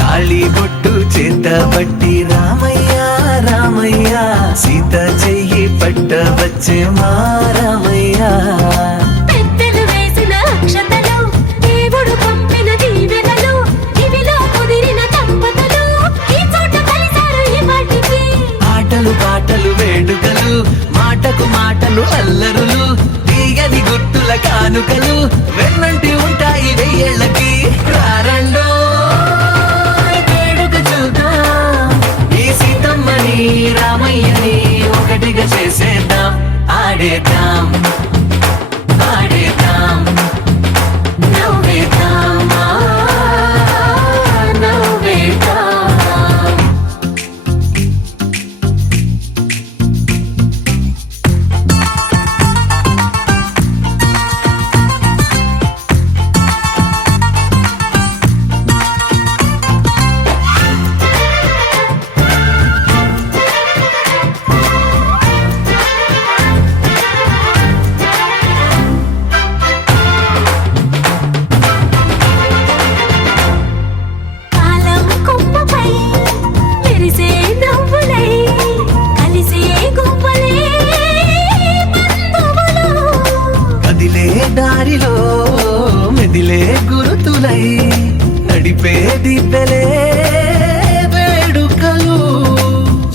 తాళిబొట్టు చేతబట్టి రామయ్య రామయ్య సీత చెయ్యి పట్ట వచ్చే మా రామయ్య పెద్దలు వేసిన అక్షతలు దేవుడు పంపిన దీవెనలు ఇవిలో కుదిరిన దంపతులు ఈ చోట కలిసారు ఈ పాటికి ఆటలు పాటలు వేడుకలు మాటకు మాటలు అల్లరులు తీయని గుర్తుల కానుకలు వెన్నంటి ఉంటాయి వెయ్యేళ్ళకి రారండో వేడుక చూద్దాం ఈ సీతమ్మని రామయ్యని ఒకటిగా చేసేద్దాం ఆడేద్దాం ఆడేద్దాం నవ్వేద్దాం నవ్వేద్దాం కాలం కొమ్మపై మెరిసే నవ్వులై కలిసే గువ్వలే బంధువులు కదిలే దారిలో మెదిలే గురుతులై నడిపే దిబ్బెలే వేడుకలు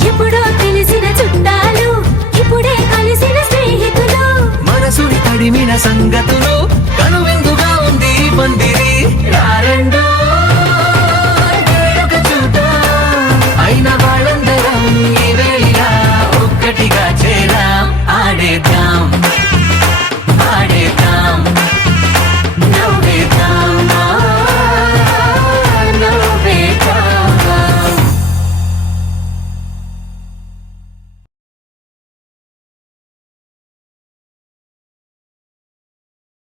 ఎప్పుడో తెలిసిన చుట్టాలు ఇప్పుడే కలిసిన స్నేహితులు మనసుని తడిమిన సంగతులు